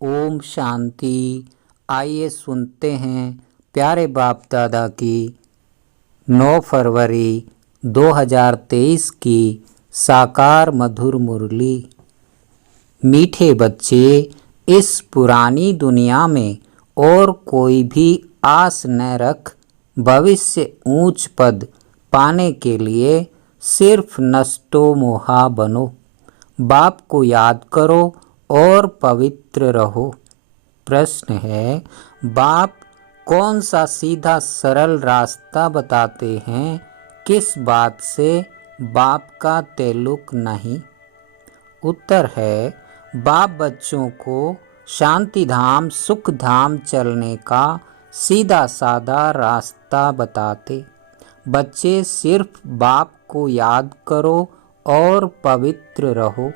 ओम शांति। आइए सुनते हैं प्यारे बाप दादा की 9 फरवरी 2023 की साकार मधुर मुरली। मीठे बच्चे, इस पुरानी दुनिया में और कोई भी आस न रख। भविष्य ऊंच पद पाने के लिए सिर्फ नष्टो मोहा बनो। बाप को याद करो और पवित्र रहो। प्रश्न है, बाप कौन सा सीधा सरल रास्ता बताते हैं? किस बात से बाप का ताल्लुक नहीं? उत्तर है, बाप बच्चों को शांति धाम सुख धाम चलने का सीधा साधा रास्ता बताते। बच्चे सिर्फ बाप को याद करो और पवित्र रहो।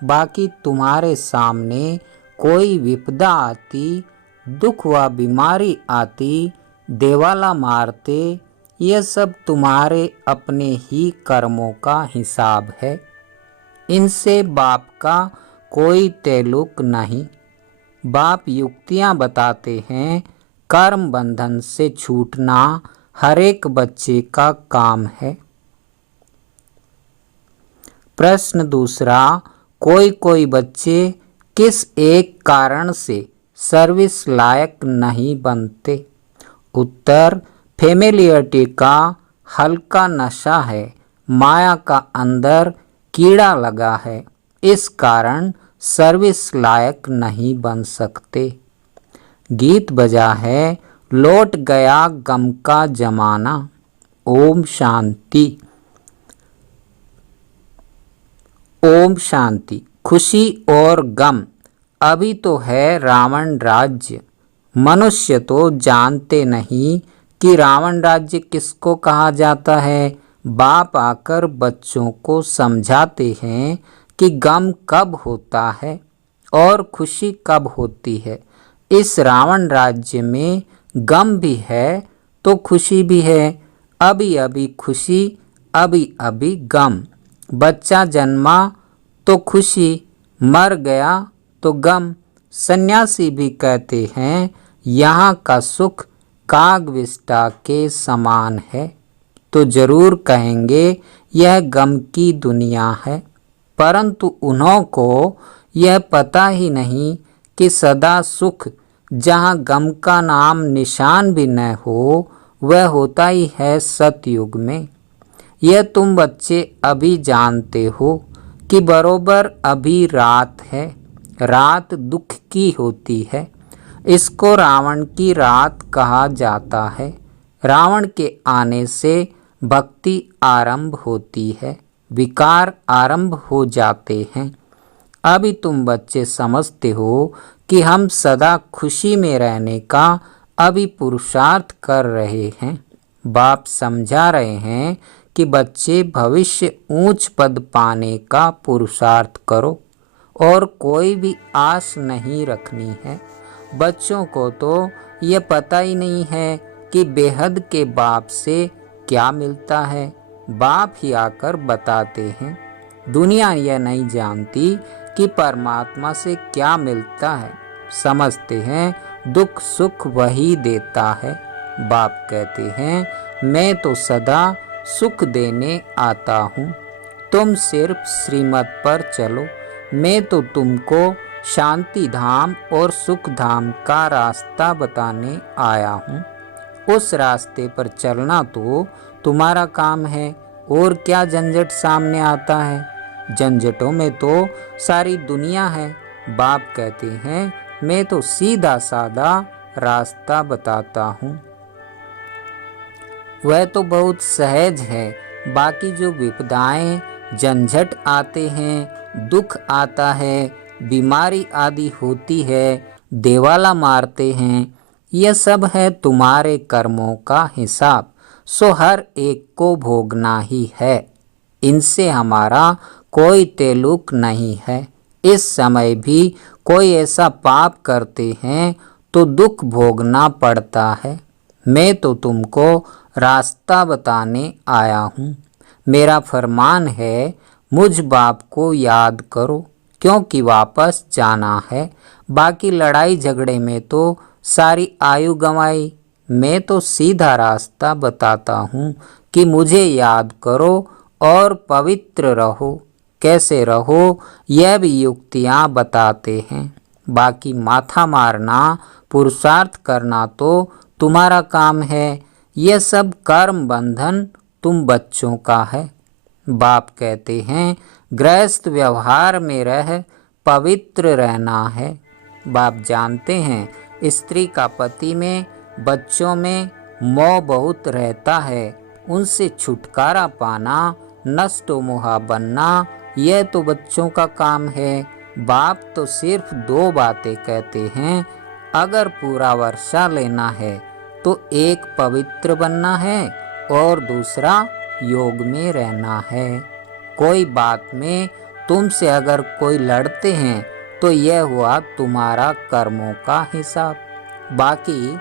बाकी तुम्हारे सामने कोई विपदा आती, दुख व बीमारी आती, देवाला मारते, यह सब तुम्हारे अपने ही कर्मों का हिसाब है। इनसे बाप का कोई ताल्लुक नहीं। बाप युक्तियां बताते हैं। कर्म बंधन से छूटना हर एक बच्चे का काम है। प्रश्न दूसरा, कोई बच्चे किस एक कारण से सर्विस लायक नहीं बनते? उत्तर, फेमिलियरिटी का हल्का नशा है। माया का अंदर कीड़ा लगा है, इस कारण सर्विस लायक नहीं बन सकते। गीत बजा है, लौट गया गम का जमाना। ओम शांति। ओम शांति। खुशी और गम अभी तो है रावण राज्य। मनुष्य तो जानते नहीं कि रावण राज्य किसको कहा जाता है। बाप आकर बच्चों को समझाते हैं कि गम कब होता है और खुशी कब होती है। इस रावण राज्य में गम भी है तो खुशी भी है। अभी अभी खुशी, अभी अभी गम। बच्चा जन्मा तो खुशी, मर गया तो गम। सन्यासी भी कहते हैं यहाँ का सुख कागविष्टा के समान है, तो जरूर कहेंगे यह गम की दुनिया है। परंतु उन्हों को यह पता ही नहीं कि सदा सुख जहाँ गम का नाम निशान भी न हो, वह होता ही है सतयुग में। यह तुम बच्चे अभी जानते हो कि बरोबर अभी रात है। रात दुख की होती है, इसको रावण की रात कहा जाता है। रावण के आने से भक्ति आरंभ होती है, विकार आरंभ हो जाते हैं। अभी तुम बच्चे समझते हो कि हम सदा खुशी में रहने का अभी पुरुषार्थ कर रहे हैं। बाप समझा रहे हैं कि बच्चे भविष्य ऊंच पद पाने का पुरुषार्थ करो और कोई भी आस नहीं रखनी है। बच्चों को तो ये पता ही नहीं है कि बेहद के बाप से क्या मिलता है। बाप ही आकर बताते हैं। दुनिया यह नहीं जानती कि परमात्मा से क्या मिलता है। समझते हैं दुख सुख वही देता है। बाप कहते हैं, मैं तो सदा सुख देने आता हूँ, तुम सिर्फ श्रीमत पर चलो। मैं तो तुमको शांति धाम और सुख धाम का रास्ता बताने आया हूँ। उस रास्ते पर चलना तो तुम्हारा काम है। और क्या झंझट सामने आता है? झंझटों में तो सारी दुनिया है। बाप कहते हैं, मैं तो सीधा साधा रास्ता बताता हूँ। वह तो बहुत सहज है। बाकी जो विपदाएं झंझट आते हैं, दुख आता है, बीमारी आदि होती है, देवाला मारते हैं, यह सब है तुम्हारे कर्मों का हिसाब। सो हर एक को भोगना ही है। इनसे हमारा कोई ताल्लुक नहीं है। इस समय भी कोई ऐसा पाप करते हैं तो दुख भोगना पड़ता है। मैं तो तुमको रास्ता बताने आया हूँ। मेरा फरमान है, मुझ बाप को याद करो, क्योंकि वापस जाना है। बाकी लड़ाई झगड़े में तो सारी आयु गंवाई। मैं तो सीधा रास्ता बताता हूँ कि मुझे याद करो और पवित्र रहो। कैसे रहो यह भी युक्तियाँ बताते हैं। बाकी माथा मारना पुरुषार्थ करना तो तुम्हारा काम है। यह सब कर्म बंधन तुम बच्चों का है। बाप कहते हैं गृहस्थ व्यवहार में रह पवित्र रहना है। बाप जानते हैं स्त्री का पति में बच्चों में मोह बहुत रहता है। उनसे छुटकारा पाना नष्टो मोहा बनना यह तो बच्चों का काम है। बाप तो सिर्फ दो बातें कहते हैं, अगर पूरा वर्षा लेना है तो एक पवित्र बनना है और दूसरा योग में रहना है। कोई बात में तुमसे अगर कोई लड़ते हैं तो यह हुआ तुम्हारा कर्मों का हिसाब। बाकी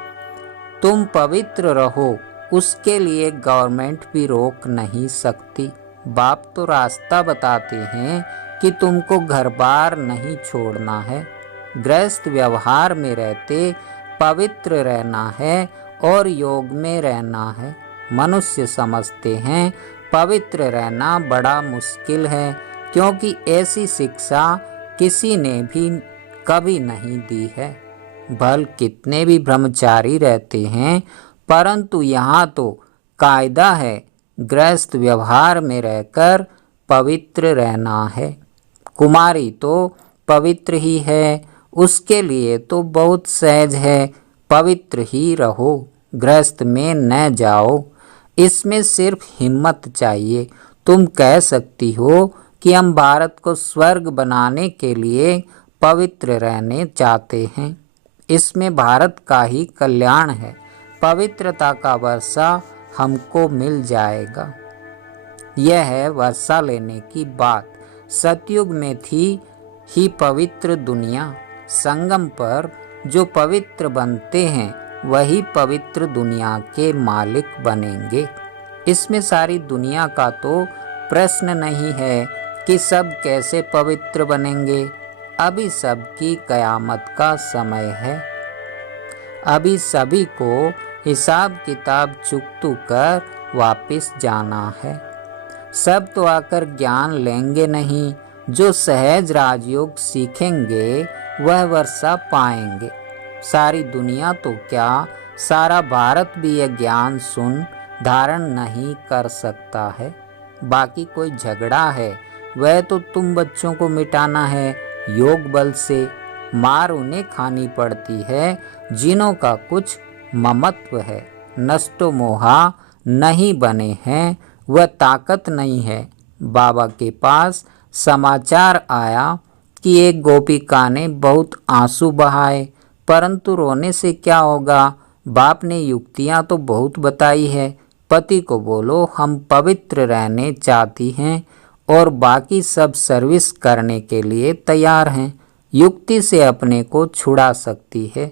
तुम पवित्र रहो उसके लिए गवर्नमेंट भी रोक नहीं सकती। बाप तो रास्ता बताते हैं कि तुमको घर बार नहीं छोड़ना है। गृहस्थ व्यवहार में रहते पवित्र रहना है और योग में रहना है। मनुष्य समझते हैं पवित्र रहना बड़ा मुश्किल है, क्योंकि ऐसी शिक्षा किसी ने भी कभी नहीं दी है। भल कितने भी ब्रह्मचारी रहते हैं, परंतु यहाँ तो कायदा है गृहस्थ व्यवहार में रहकर पवित्र रहना है। कुमारी तो पवित्र ही है, उसके लिए तो बहुत सहज है, पवित्र ही रहो, गृहस्थ में न जाओ। इसमें सिर्फ हिम्मत चाहिए। तुम कह सकती हो कि हम भारत को स्वर्ग बनाने के लिए पवित्र रहने चाहते हैं। इसमें भारत का ही कल्याण है। पवित्रता का वर्षा हमको मिल जाएगा। यह है वर्षा लेने की बात। सतयुग में थी ही पवित्र दुनिया। संगम पर जो पवित्र बनते हैं वही पवित्र दुनिया के मालिक बनेंगे। इसमें सारी दुनिया का तो प्रश्न नहीं है कि सब कैसे पवित्र बनेंगे। अभी सबकी कयामत का समय है। अभी सभी को हिसाब किताब चुकतू कर वापस जाना है। सब तो आकर ज्ञान लेंगे नहीं, जो सहज राजयोग सीखेंगे वह वर्षा पाएंगे। सारी दुनिया तो क्या, सारा भारत भी यह ज्ञान सुन धारण नहीं कर सकता है। बाकी कोई झगड़ा है वह तो तुम बच्चों को मिटाना है योग बल से। मार उन्हें खानी पड़ती है जिन्हों का कुछ ममत्व है। नष्टो मोहा नहीं बने हैं, वह ताकत नहीं है। बाबा के पास समाचार आया कि एक गोपिका ने बहुत आंसू बहाए, परंतु रोने से क्या होगा। बाप ने युक्तियाँ तो बहुत बताई है। पति को बोलो हम पवित्र रहने चाहती हैं और बाकी सब सर्विस करने के लिए तैयार हैं। युक्ति से अपने को छुड़ा सकती है,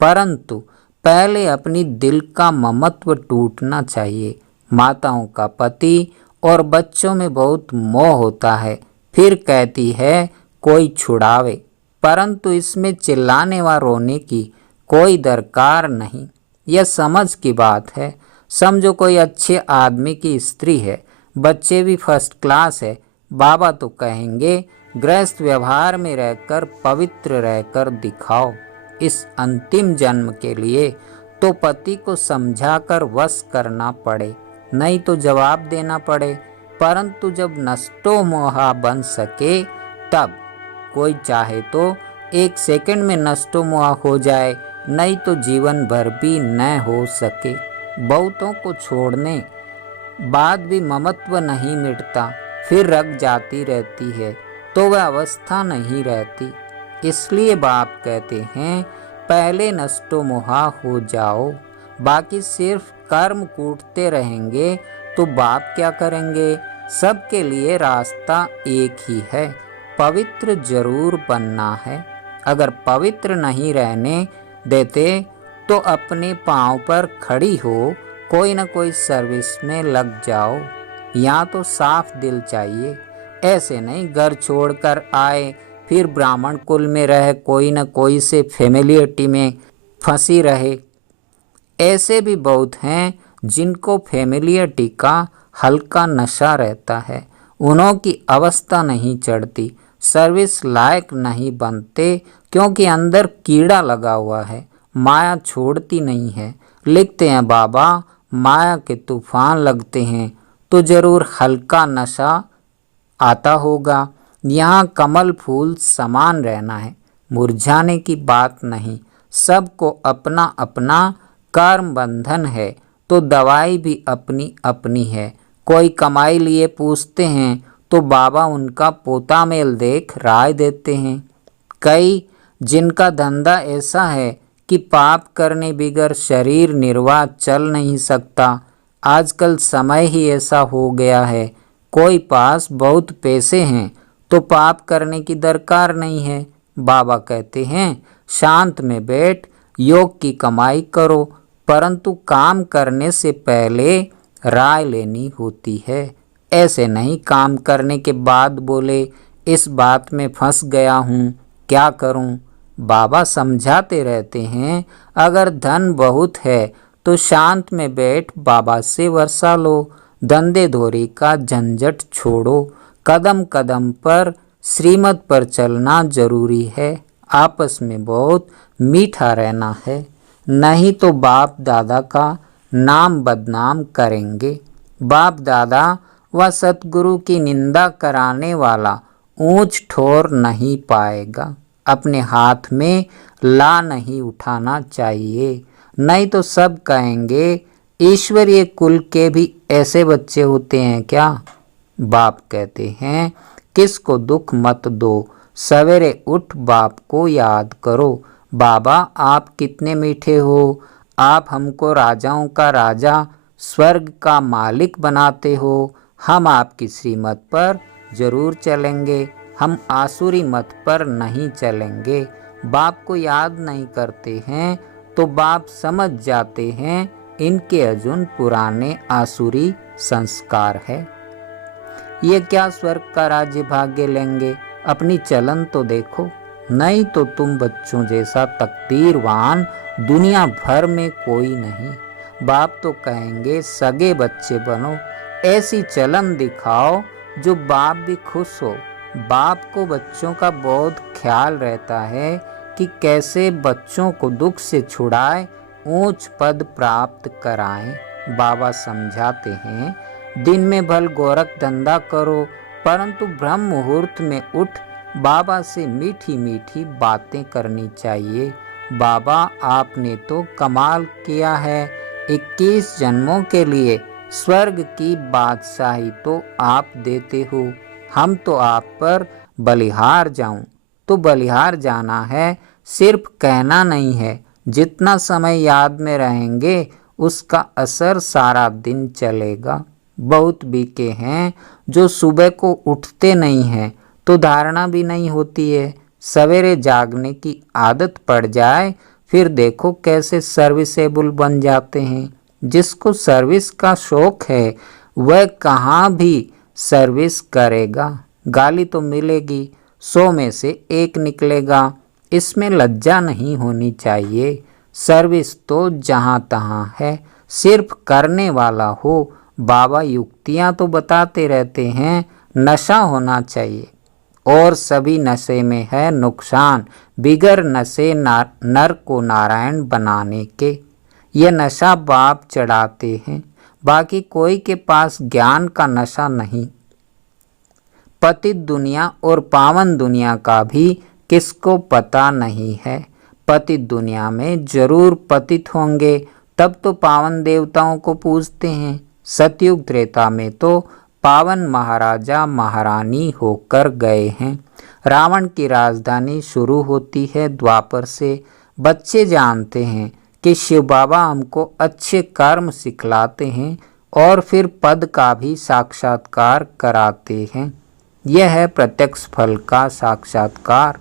परंतु पहले अपनी दिल का ममत्व टूटना चाहिए। माताओं का पति और बच्चों में बहुत मोह होता है, फिर कहती है कोई छुड़ावे, परंतु इसमें चिल्लाने व रोने की कोई दरकार नहीं। यह समझ की बात है। समझो कोई अच्छे आदमी की स्त्री है, बच्चे भी फर्स्ट क्लास है। बाबा तो कहेंगे गृहस्थ व्यवहार में रहकर पवित्र रहकर दिखाओ। इस अंतिम जन्म के लिए तो पति को समझाकर वश करना पड़े, नहीं तो जवाब देना पड़े। परंतु जब नष्टो मोहा बन सके तब। कोई चाहे तो एक सेकंड में नष्टो मोहा हो जाए, नहीं तो जीवन भर भी न हो सके। बहुतों को छोड़ने बाद भी ममत्व नहीं मिटता, फिर रग जाती रहती है, तो वह अवस्था नहीं रहती। इसलिए बाप कहते हैं पहले नष्टो मोहा हो जाओ। बाकी सिर्फ कर्म कूटते रहेंगे तो बाप क्या करेंगे। सबके लिए रास्ता एक ही है, पवित्र जरूर बनना है। अगर पवित्र नहीं रहने देते तो अपने पांव पर खड़ी हो कोई न कोई सर्विस में लग जाओ। यहाँ तो साफ दिल चाहिए। ऐसे नहीं घर छोड़कर आए फिर ब्राह्मण कुल में रहे, कोई न कोई से फैमिलियरिटी में फंसी रहे। ऐसे भी बहुत हैं जिनको फैमिलियरिटी का हल्का नशा रहता है, उन्हों की अवस्था नहीं चढ़ती, सर्विस लायक नहीं बनते, क्योंकि अंदर कीड़ा लगा हुआ है, माया छोड़ती नहीं है। लिखते हैं बाबा, माया के तूफान लगते हैं तो जरूर हल्का नशा आता होगा। यहाँ कमल फूल समान रहना है, मुरझाने की बात नहीं। सबको अपना अपना कर्म बंधन है, तो दवाई भी अपनी अपनी है। कोई कमाई लिए पूछते हैं तो बाबा उनका पोता मेल देख राय देते हैं। कई जिनका धंधा ऐसा है कि पाप करने बिगर शरीर निर्वाह चल नहीं सकता। आजकल समय ही ऐसा हो गया है, कोई पास बहुत पैसे हैं तो पाप करने की दरकार नहीं है। बाबा कहते हैं शांत में बैठ योग की कमाई करो, परंतु काम करने से पहले राय लेनी होती है। ऐसे नहीं काम करने के बाद बोले इस बात में फंस गया हूँ, क्या करूँ। बाबा समझाते रहते हैं अगर धन बहुत है तो शांत में बैठ बाबा से वर्षा लो, धंधे धोरी का झंझट छोड़ो, कदम कदम पर श्रीमत पर चलना जरूरी है। आपस में बहुत मीठा रहना है, नहीं तो बाप दादा का नाम बदनाम करेंगे। बाप दादा व सतगुरु की निंदा कराने वाला ऊंच ठोर नहीं पाएगा। अपने हाथ में ला नहीं उठाना चाहिए, नहीं तो सब कहेंगे ईश्वरीय कुल के भी ऐसे बच्चे होते हैं क्या। बाप कहते हैं किसको दुख मत दो, सवेरे उठ बाप को याद करो। बाबा आप कितने मीठे हो, आप हमको राजाओं का राजा स्वर्ग का मालिक बनाते हो। हम आपकी श्रीमत पर जरूर चलेंगे, हम आसुरी मत पर नहीं चलेंगे। बाप को याद नहीं करते हैं तो बाप समझ जाते हैं इनके अर्जुन पुराने आसुरी संस्कार है। ये क्या स्वर्ग का राज्य भाग्य लेंगे, अपनी चलन तो देखो, नहीं तो तुम बच्चों जैसा तकदीरवान दुनिया भर में कोई नहीं। बाप तो कहेंगे सगे बच्चे बनो, ऐसी चलन दिखाओ जो बाप भी खुश हो। बाप को बच्चों का बहुत ख्याल रहता है कि कैसे बच्चों को दुख से छुड़ाए, ऊंच पद प्राप्त कराएं। बाबा समझाते हैं दिन में भल गोरख धंधा करो, परंतु ब्रह्म मुहूर्त में उठ बाबा से मीठी मीठी बातें करनी चाहिए। बाबा आपने तो कमाल किया है, 21 जन्मों के लिए स्वर्ग की बादशाही तो आप देते हो। हम तो आप पर बलिहार जाऊं तो बलिहार जाना है, सिर्फ कहना नहीं है। जितना समय याद में रहेंगे उसका असर सारा दिन चलेगा। बहुत बीके हैं जो सुबह को उठते नहीं हैं तो धारणा भी नहीं होती है। सवेरे जागने की आदत पड़ जाए फिर देखो कैसे सर्विसेबल बन जाते हैं। जिसको सर्विस का शौक है वह कहाँ भी सर्विस करेगा। गाली तो मिलेगी, 100 में से 1 निकलेगा, इसमें लज्जा नहीं होनी चाहिए। सर्विस तो जहाँ तहाँ है, सिर्फ करने वाला हो। बाबा युक्तियाँ तो बताते रहते हैं, नशा होना चाहिए और सभी नशे में है नुकसान, बिगर नशे नर को नारायण बनाने के। ये नशा बाप चढ़ाते हैं, बाकी कोई के पास ज्ञान का नशा नहीं। पतित दुनिया और पावन दुनिया का भी किसको पता नहीं है। पतित दुनिया में जरूर पतित होंगे, तब तो पावन देवताओं को पूजते हैं। सतयुग त्रेता में तो पावन महाराजा महारानी होकर गए हैं। रावण की राजधानी शुरू होती है द्वापर से। बच्चे जानते हैं कि शिव बाबा हमको अच्छे कर्म सिखलाते हैं और फिर पद का भी साक्षात्कार कराते हैं। यह है प्रत्यक्ष फल का साक्षात्कार।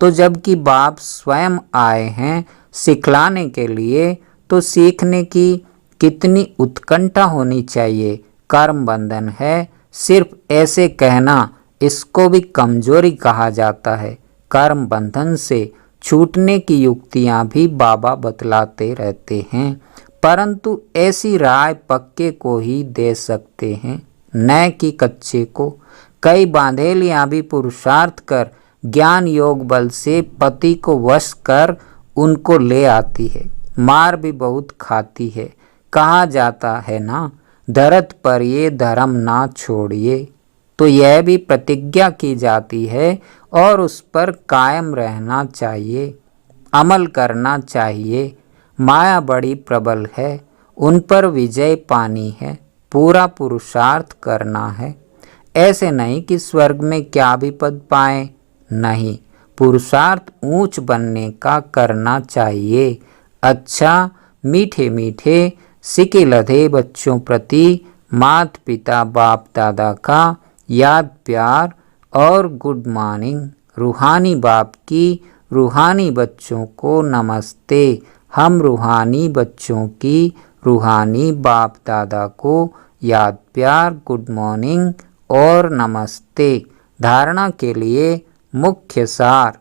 तो जबकि बाप स्वयं आए हैं सिखलाने के लिए, तो सीखने की कितनी उत्कंठा होनी चाहिए। कर्म बंधन है, सिर्फ ऐसे कहना इसको भी कमजोरी कहा जाता है। कर्म बंधन से छूटने की युक्तियां भी बाबा बतलाते रहते हैं, परंतु ऐसी राय पक्के को ही दे सकते हैं, न कि कच्चे को। कई बांधेलियां भी पुरुषार्थ कर ज्ञान योग बल से पति को वश कर उनको ले आती है, मार भी बहुत खाती है। कहा जाता है ना, धरत पर ये धर्म ना छोड़िए, तो यह भी प्रतिज्ञा की जाती है और उस पर कायम रहना चाहिए, अमल करना चाहिए। माया बड़ी प्रबल है, उन पर विजय पानी है, पूरा पुरुषार्थ करना है। ऐसे नहीं कि स्वर्ग में क्या भी पद पाए, नहीं, पुरुषार्थ ऊंच बनने का करना चाहिए। अच्छा, मीठे मीठे सिके लधे बच्चों प्रति माता पिता बाप दादा का याद प्यार और गुड मॉर्निंग। रूहानी बाप की रूहानी बच्चों को नमस्ते। हम रूहानी बच्चों की रूहानी बाप दादा को याद प्यार, गुड मॉर्निंग और नमस्ते। धारणा के लिए मुख्य सार।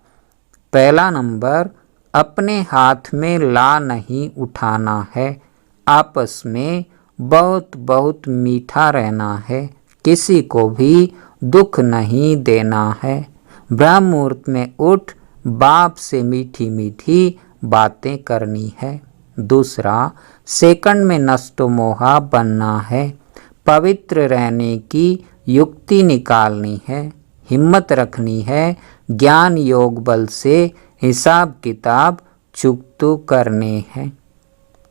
पहला नंबर, अपने हाथ में ला नहीं उठाना है, आपस में बहुत बहुत मीठा रहना है, किसी को भी दुख नहीं देना है। ब्रह्म मुहूर्त में उठ बाप से मीठी मीठी बातें करनी है। दूसरा, सेकंड में नष्टो मोहा बनना है, पवित्र रहने की युक्ति निकालनी है, हिम्मत रखनी है, ज्ञान योग बल से हिसाब किताब चुकतो करने हैं।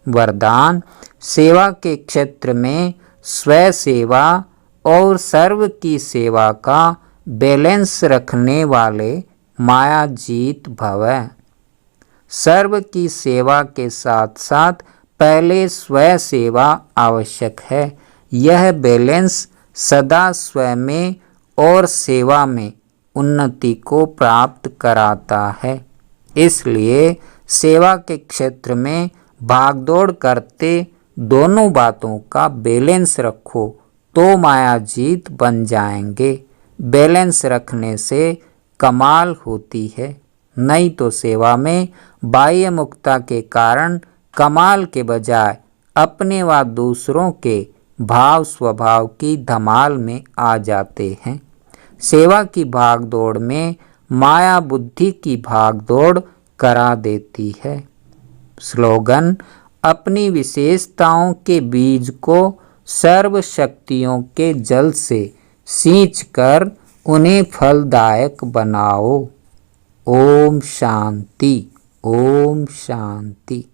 वरदान, सेवा के क्षेत्र में स्व सेवा और सर्व की सेवा का बैलेंस रखने वाले माया जीत भव। सर्व की सेवा के साथ साथ पहले स्व सेवा आवश्यक है। यह बैलेंस सदा स्व में और सेवा में उन्नति को प्राप्त कराता है। इसलिए सेवा के क्षेत्र में भागदौड़ करते दोनों बातों का बैलेंस रखो तो माया जीत बन जाएंगे। बैलेंस रखने से कमाल होती है, नहीं तो सेवा में बाह्य मुक्ता के कारण कमाल के बजाय अपने व दूसरों के भाव स्वभाव की धमाल में आ जाते हैं। सेवा की भागदौड़ में माया बुद्धि की भागदौड़ करा देती है। स्लोगन, अपनी विशेषताओं के बीज को सर्व शक्तियों के जल से सींच कर उन्हें फलदायक बनाओ। ओम शांति, ओम शांति।